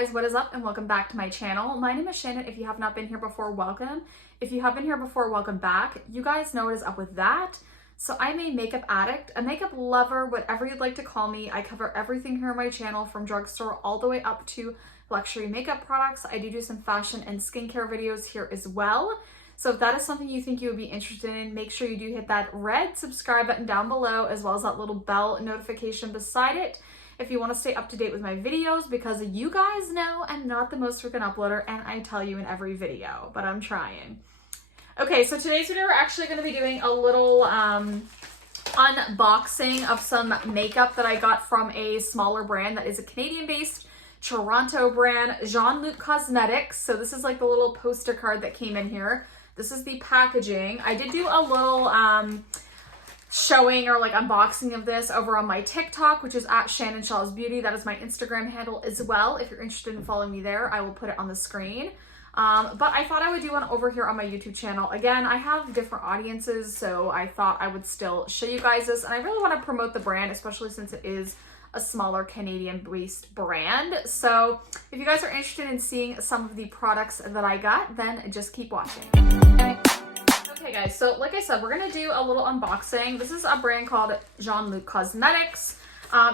guys, what is up and welcome back to my channel. My name is Shannon. If you have not been here before, welcome. If you have been here before, welcome back. You guys know what is up with that. So I'm a makeup addict, a makeup lover, whatever you'd like to call me. I cover everything here on my channel from drugstore all the way up to luxury makeup products. I do some fashion and skincare videos here as well. So if that is something you think you would be interested in, make sure you do hit that red subscribe button down below, as well as that little bell notification beside it, if you want to stay up to date with my videos, because you guys know I'm not the most freaking uploader and I tell you in every video, but I'm trying. Okay, so today's video we're actually going to be doing a little unboxing of some makeup that I got from a smaller brand that is a Canadian-based Toronto brand, Jean-Luc Cosmetics. So this is like the little poster card that came in here. This is the packaging. I did do a little showing or like unboxing of this over on my TikTok, which is at Shannon Shaw's Beauty. That is my Instagram handle as well. If you're interested in following me there, I will put it on the screen. But I thought I would do one over here on my YouTube channel. Again, I have different audiences, so I thought I would still show you guys this. And I really want to promote the brand, especially since it is a smaller Canadian-based brand. So if you guys are interested in seeing some of the products that I got, then just keep watching. Okay guys, so like I said, we're gonna do a little unboxing. This is a brand called Jean-Luc Cosmetics.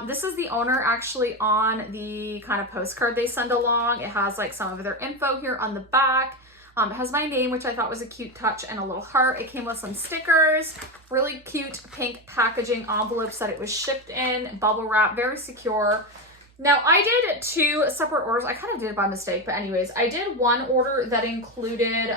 This is the owner actually on the kind of postcard they send along. It has like some of their info here on the back. It has my name, which I thought was a cute touch, and a little heart. It came with some stickers, really cute pink packaging envelopes that it was shipped in, bubble wrap, very secure. Now, I did two separate orders. I kind of did it by mistake, but anyways, I did one order that included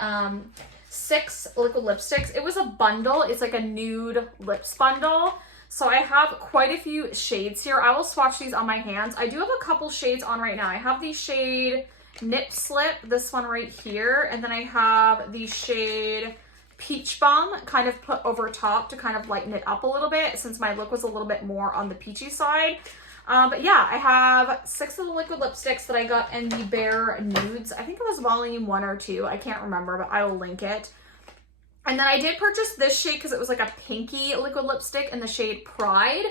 6 liquid lipsticks. It was a bundle. It's like a nude lips bundle. So I have quite a few shades here. I will swatch these on my hands. I do have a couple shades on right now. I have the shade Nip Slip, this one right here, and then I have the shade Peach Bum kind of put over top to kind of lighten it up a little bit, since my look was a little bit more on the peachy side. But yeah, I have 6 of the liquid lipsticks that I got in the Bare Nudes. I think it was volume 1 or 2. I can't remember, but I will link it. And then I did purchase this shade because it was like a pinky liquid lipstick in the shade Pride.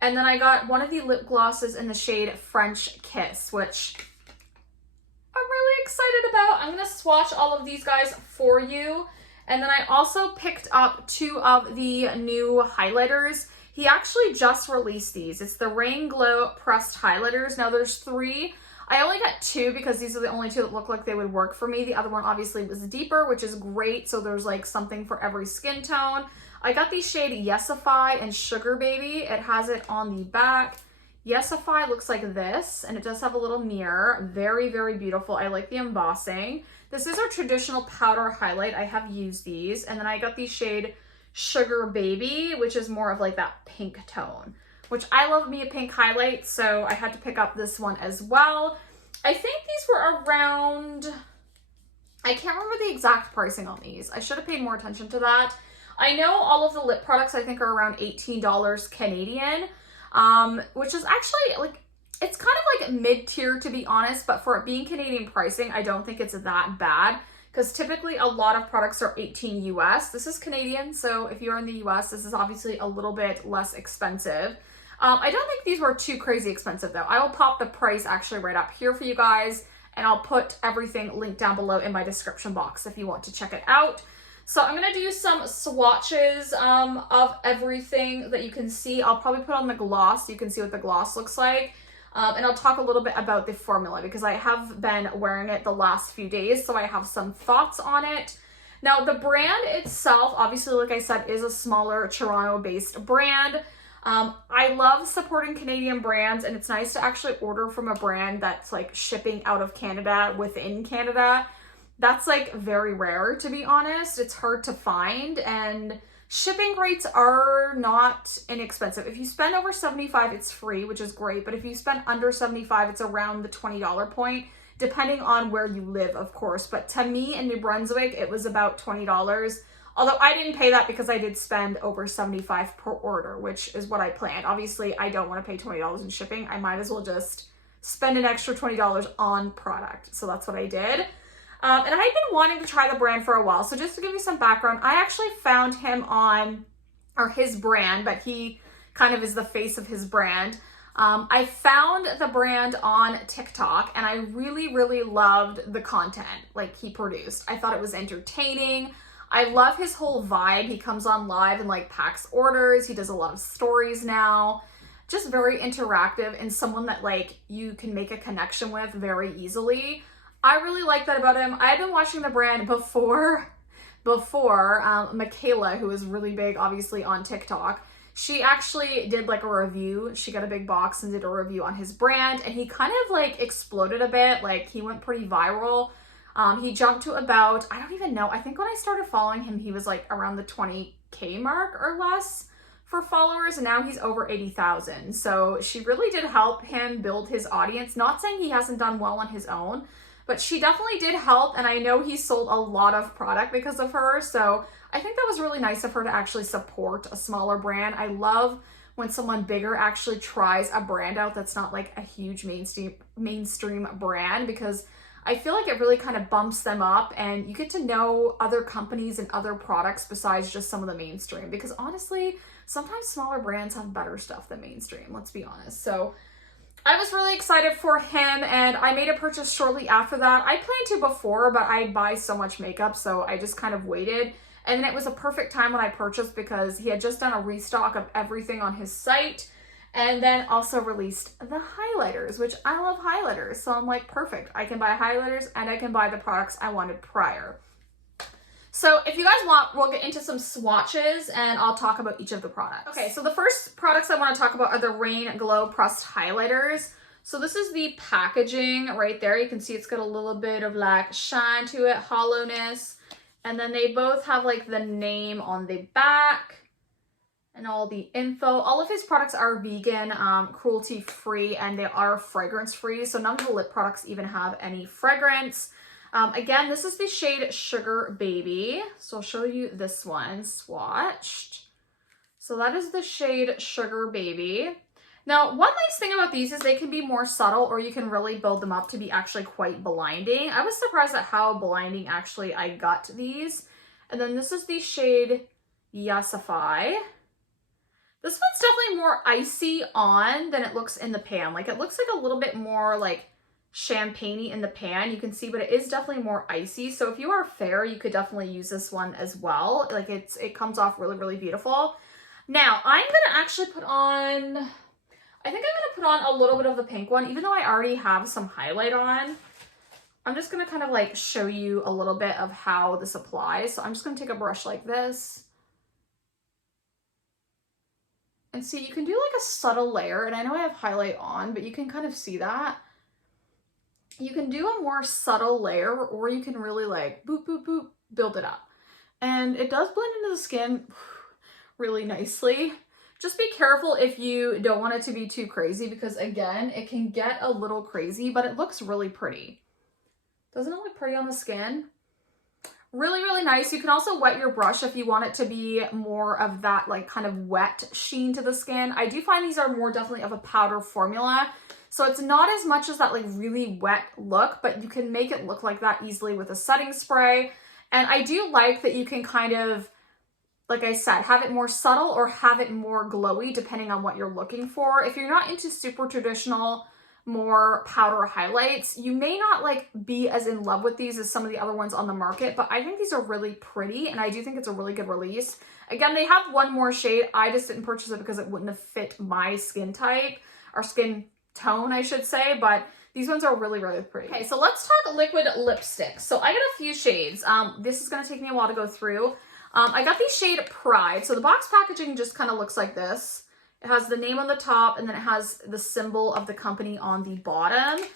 And then I got one of the lip glosses in the shade French Kiss, which I'm really excited about. I'm going to swatch all of these guys for you. And then I also picked up 2 of the new highlighters. He actually just released these. It's the Rain Glow Pressed Highlighters. Now there's 3. I only got 2 because these are the only 2 that look like they would work for me. The other one obviously was deeper, which is great. So there's like something for every skin tone. I got the shade Yesify and Sugar Baby. It has it on the back. Yesify looks like this, and it does have a little mirror. Very, very beautiful. I like the embossing. This is our traditional powder highlight. I have used these. And then I got the shade Sugar Baby, which is more of like that pink tone, which I love me a pink highlight, so I had to pick up this one as well. I think these were around, I can't remember the exact pricing on these. I should have paid more attention to that. I know all of the lip products I think are around $18 Canadian, which is actually like, it's kind of like mid-tier to be honest, but for it being Canadian pricing, I don't think it's that bad. Because typically a lot of products are 18 US. This is Canadian, so if you're in the US, this is obviously a little bit less expensive. I don't think these were too crazy expensive though. I will pop the price actually right up here for you guys, and I'll put everything linked down below in my description box if you want to check it out. So I'm gonna do some swatches of everything that you can see. I'll probably put on the gloss so you can see what the gloss looks like. And I'll talk a little bit about the formula because I have been wearing it the last few days, so I have some thoughts on it. Now, the brand itself, obviously, like I said, is a smaller Toronto-based brand. I love supporting Canadian brands, and it's nice to actually order from a brand that's like shipping out of Canada within Canada. That's like very rare, to be honest. It's hard to find, and shipping rates are not inexpensive. If you spend over $75, it's free, which is great. But if you spend under $75, it's around the $20 point, depending on where you live, of course. But to me in New Brunswick, it was about $20. Although I didn't pay that because I did spend over $75 per order, which is what I planned. Obviously, I don't want to pay $20 in shipping. I might as well just spend an extra $20 on product. So that's what I did. And I had been wanting to try the brand for a while. So just to give you some background, I actually found him on, or his brand, but he kind of is the face of his brand, I found the brand on TikTok and I really, really loved the content like he produced. I thought it was entertaining. I love his whole vibe. He comes on live and like packs orders. He does a lot of stories now. Just very interactive and someone that like you can make a connection with very easily. I really like that about him. I've been watching the brand before Michaela, who is really big obviously on TikTok. She actually did like a review. She got a big box and did a review on his brand and he kind of like exploded a bit. Like he went pretty viral. He jumped to about, I don't even know. I think when I started following him, he was like around the 20K mark or less for followers. And now he's over 80,000. So she really did help him build his audience. Not saying he hasn't done well on his own, but she definitely did help. And I know he sold a lot of product because of her. So I think that was really nice of her to actually support a smaller brand. I love when someone bigger actually tries a brand out that's not like a huge mainstream brand, because I feel like it really kind of bumps them up and you get to know other companies and other products besides just some of the mainstream, because honestly, sometimes smaller brands have better stuff than mainstream, let's be honest. So I was really excited for him and I made a purchase shortly after that. I planned to before, but I buy so much makeup, so I just kind of waited. And then it was a perfect time when I purchased because he had just done a restock of everything on his site and then also released the highlighters, which I love highlighters. So I'm like, perfect. I can buy highlighters and I can buy the products I wanted prior. So if you guys want, we'll get into some swatches and I'll talk about each of the products. Okay, so the first products I want to talk about are the Rain Glow Pressed Highlighters. So this is the packaging right there. You can see it's got a little bit of like shine to it, hollowness. And then they both have like the name on the back and all the info. All of his products are vegan, cruelty free, and they are fragrance free. So none of the lip products even have any fragrance. Again, this is the shade Sugar Baby. So I'll show you this one swatched. So that is the shade Sugar Baby. Now, one nice thing about these is they can be more subtle or you can really build them up to be actually quite blinding. I was surprised at how blinding actually I got these. And then this is the shade Yesify. This one's definitely more icy on than it looks in the pan. Like it looks like a little bit more like champagne-y in the pan, you can see, but it is definitely more icy. So if you are fair, you could definitely use this one as well. Like it comes off really, really beautiful. Now, I'm gonna actually put on, I think I'm gonna put on a little bit of the pink one, even though I already have some highlight on. I'm just gonna kind of like show you a little bit of how this applies. So I'm just gonna take a brush like this. And see, you can do like a subtle layer, and I know I have highlight on, but you can kind of see that. You can do a more subtle layer, or you can really like boop, boop, boop, build it up. And it does blend into the skin really nicely. Just be careful if you don't want it to be too crazy, because again, it can get a little crazy, but it looks really pretty. Doesn't it look pretty on the skin? Really, really nice. You can also wet your brush if you want it to be more of that like kind of wet sheen to the skin. I do find these are more definitely of a powder formula. So it's not as much as that like really wet look, but you can make it look like that easily with a setting spray. And I do like that you can kind of, like I said, have it more subtle or have it more glowy depending on what you're looking for. If you're not into super traditional, more powder highlights, you may not like be as in love with these as some of the other ones on the market, but I think these are really pretty and I do think it's a really good release. Again, they have one more shade. I just didn't purchase it because it wouldn't have fit my skin type, or skin tone, I should say, but these ones are really, really pretty. Okay, so let's talk liquid lipstick. So I got a few shades. This is gonna take me a while to go through. I got the shade Pride. So the box packaging just kind of looks like this. It has the name on the top and then it has the symbol of the company on the bottom.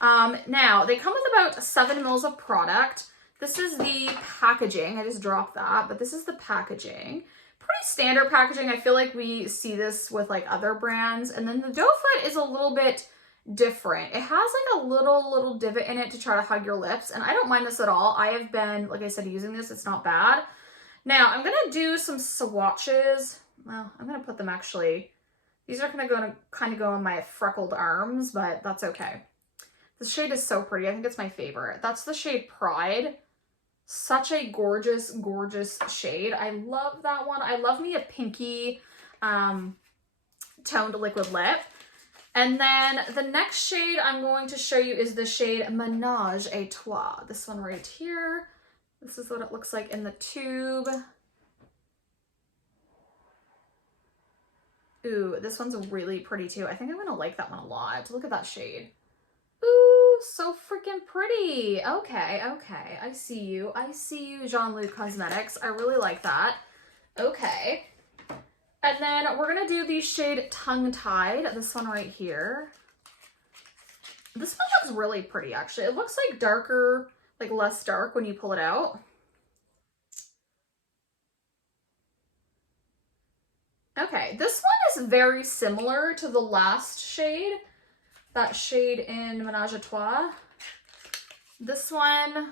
Now, they come with about 7 mils of product. This is the packaging. I just dropped that, but this is the packaging. Pretty standard packaging. I feel like we see this with like other brands. And then the doe foot is a little bit different. It has like a little divot in it to try to hug your lips. And I don't mind this at all. I have been, like I said, using this. It's not bad. Now, I'm going to do some swatches. Well, I'm going to put them actually, these are going to kind of go on my freckled arms, but that's okay. This shade is so pretty. I think it's my favorite. That's the shade Pride. Such a gorgeous, gorgeous shade. I love that one. I love me a pinky toned liquid lip. And then the next shade I'm going to show you is the shade Ménage à Trois. This one right here. This is what it looks like in the tube. Ooh, this one's really pretty too. I think I'm gonna like that one a lot. Look at that shade. Ooh, so freaking pretty. Okay, okay. I see you. I see you, Jean-Luc Cosmetics. I really like that. Okay. And then we're gonna do the shade Tongue Tied. This one right here. This one looks really pretty, actually. It looks like darker, like less dark when you pull it out. Okay, this one is very similar to the last shade, that shade in Ménage à Trois. This one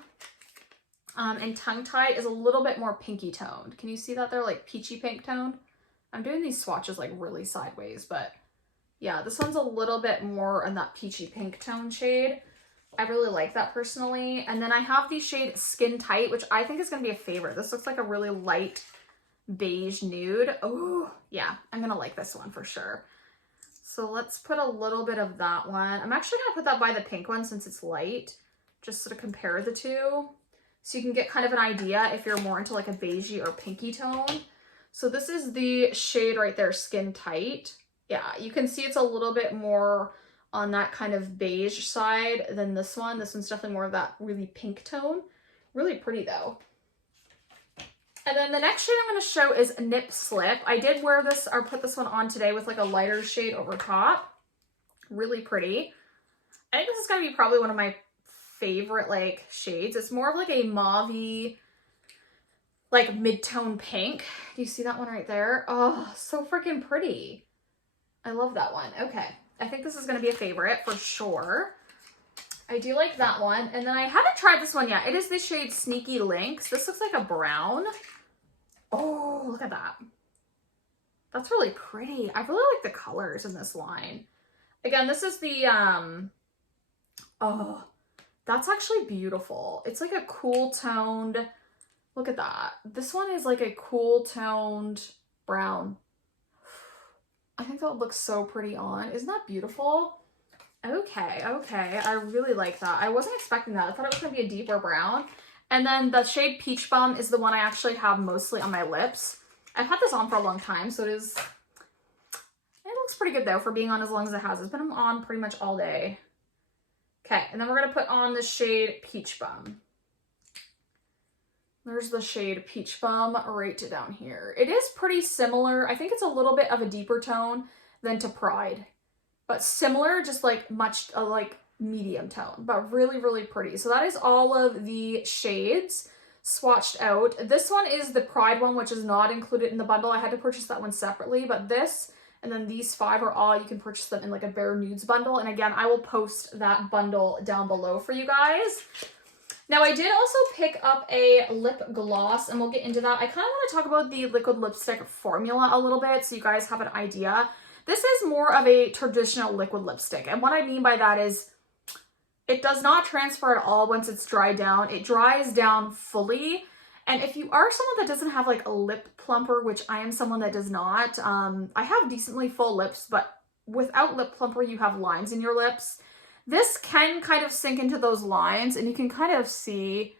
in Tongue Tied is a little bit more pinky toned. Can you see that they're like peachy pink toned? I'm doing these swatches like really sideways, but yeah, this one's a little bit more in that peachy pink tone shade. I really like that personally. And then I have the shade Skin Tight, which I think is going to be a favorite. This looks like a really light beige nude. Oh yeah, I'm gonna like this one for sure. So let's put a little bit of that one. I'm actually gonna put that by the pink one since it's light, just to compare the two, so you can get kind of an idea if you're more into like a beigey or pinky tone. So this is the shade right there, Skin Tight. Yeah, you can see it's a little bit more on that kind of beige side than this one. This one's definitely more of that really pink tone. Really pretty though. And then the next shade I'm going to show is Nip Slip. I did wear this or put this one on today with like a lighter shade over top. Really pretty. I think this is going to be probably one of my favorite like shades. It's more of like a mauve-y, like mid-tone pink. Do you see that one right there? Oh, so freaking pretty. I love that one. Okay. I think this is going to be a favorite for sure. I do like that one. And then I haven't tried this one yet. It is the shade Sneaky Links. This looks like a brown. Oh, look at that. That's really pretty. I really like the colors in this line. Again, this is the, oh, that's actually beautiful. It's like a cool toned, look at that. This one is like a cool toned brown. I think that would look so pretty on. Isn't that beautiful? Okay, okay. I really like that. I wasn't expecting that. I thought it was going to be a deeper brown. And then the shade Peach Bum is the one I actually have mostly on my lips. I've had this on for a long time, so it looks pretty good though for being on as long as it has. It's been on pretty much all day. Okay, and then we're going to put on the shade Peach Bum. There's the shade Peach Bum right down here. It is pretty similar. I think it's a little bit of a deeper tone than to Pride. But similar, just like much like medium tone, but really, really pretty. So that is all of the shades swatched out. This one is the Pride one, which is not included in the bundle. I had to purchase that one separately, but this and then these 5 are all, you can purchase them in like a Bare Nudes bundle. And again, I will post that bundle down below for you guys. Now I did also pick up a lip gloss and we'll get into that. I kind of want to talk about the liquid lipstick formula a little bit so you guys have an idea. This is more of a traditional liquid lipstick. And what I mean by that is it does not transfer at all once it's dried down. It dries down fully. And if you are someone that doesn't have like a lip plumper, which I am someone that does not, I have decently full lips, but without lip plumper, you have lines in your lips. This can kind of sink into those lines and you can kind of see,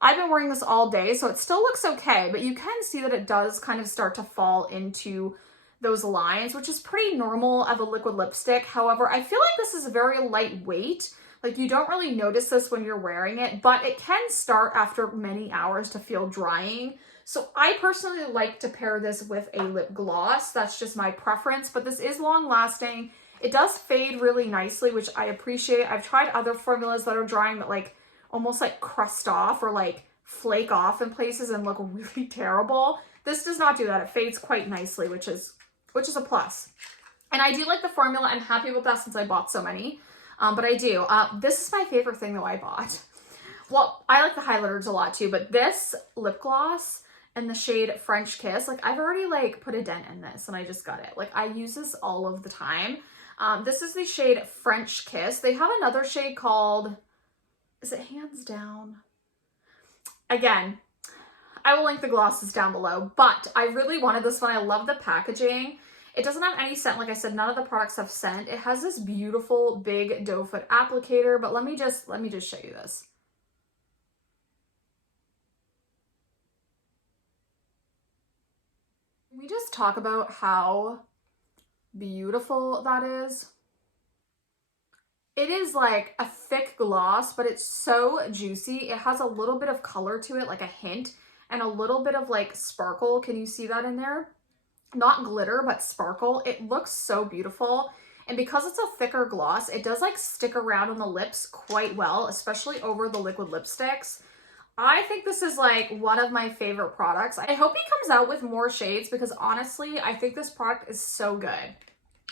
I've been wearing this all day, so it still looks okay, but you can see that it does kind of start to fall into those lines, which is pretty normal of a liquid lipstick. However, I feel like this is very lightweight. Like you don't really notice this when you're wearing it, but it can start after many hours to feel drying. So I personally like to pair this with a lip gloss. That's just my preference, but this is long lasting. It does fade really nicely, which I appreciate. I've tried other formulas that are drying that like almost like crust off or like flake off in places and look really terrible. This does not do that. It fades quite nicely, which is a plus. And I do like the formula. I'm happy with that since I bought so many. But I do. This is my favorite thing that I bought. Well, I like the highlighters a lot too, but this lip gloss and the shade French Kiss, like I've already like put a dent in this and I just got it. Like I use this all of the time. This is the shade French Kiss. They have another shade called, is it Hands Down? Again, I will link the glosses down below, but I really wanted this one. I love the packaging. It doesn't have any scent. Like I said, none of the products have scent. It has this beautiful big doe foot applicator, but let me just show you this. Can we just talk about how beautiful that is? It is like a thick gloss, but it's so juicy. It has a little bit of color to it, like a hint, and a little bit of like sparkle. Can you see that in there? Not glitter, but sparkle. It looks so beautiful. And because it's a thicker gloss, it does like stick around on the lips quite well, especially over the liquid lipsticks. I think this is like one of my favorite products. I hope he comes out with more shades because honestly, I think this product is so good.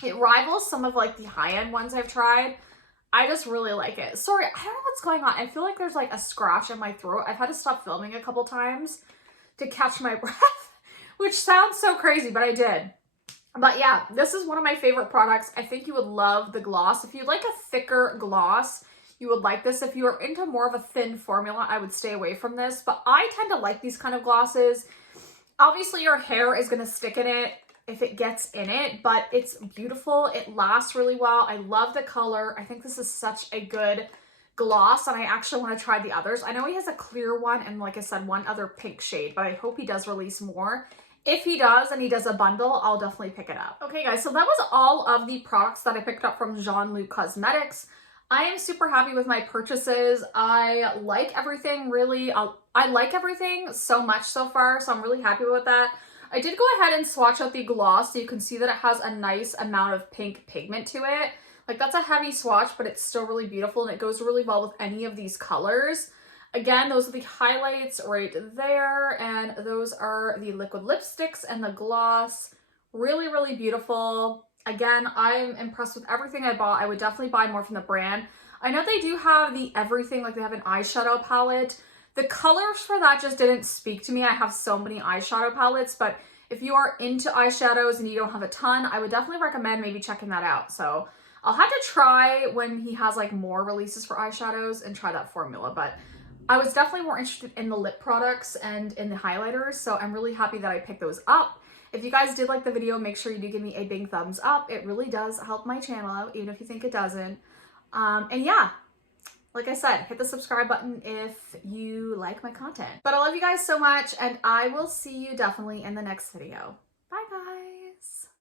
It rivals some of like the high-end ones I've tried. I just really like it. Sorry, I don't know what's going on. I feel like there's like a scratch in my throat. I've had to stop filming a couple times to catch my breath, which sounds so crazy, but I did. But yeah, this is one of my favorite products. I think you would love the gloss. If you like a thicker gloss, you would like this. If you are into more of a thin formula, I would stay away from this. But I tend to like these kind of glosses. Obviously, your hair is going to stick in it if it gets in it, but it's beautiful. It lasts really well. I love the color. I think this is such a good gloss, and I actually want to try the others. I know he has a clear one and, like I said, one other pink shade, but I hope he does release more. If he does and he does a bundle, I'll definitely pick it up. Okay guys, so that was all of the products that I picked up from Jean-Luc Cosmetics. I am super happy with my purchases. I like everything really. I like everything so much so far, so I'm really happy with that. I did go ahead and swatch out the gloss so you can see that it has a nice amount of pink pigment to it. Like that's a heavy swatch, but it's still really beautiful and it goes really well with any of these colors. Again, those are the highlights right there, and those are the liquid lipsticks and the gloss. Really, really beautiful. Again, I'm impressed with everything I bought. I would definitely buy more from the brand. I know they do have the everything, like they have an eyeshadow palette. The colors for that just didn't speak to me. I have so many eyeshadow palettes, but if you are into eyeshadows and you don't have a ton, I would definitely recommend maybe checking that out. So I'll have to try when he has like more releases for eyeshadows and try that formula, but I was definitely more interested in the lip products and in the highlighters, so I'm really happy that I picked those up. If you guys did like the video, make sure you do give me a big thumbs up. It really does help my channel out, even if you think it doesn't. And yeah, like I said, hit the subscribe button if you like my content. But I love you guys so much, and I will see you definitely in the next video. Bye guys.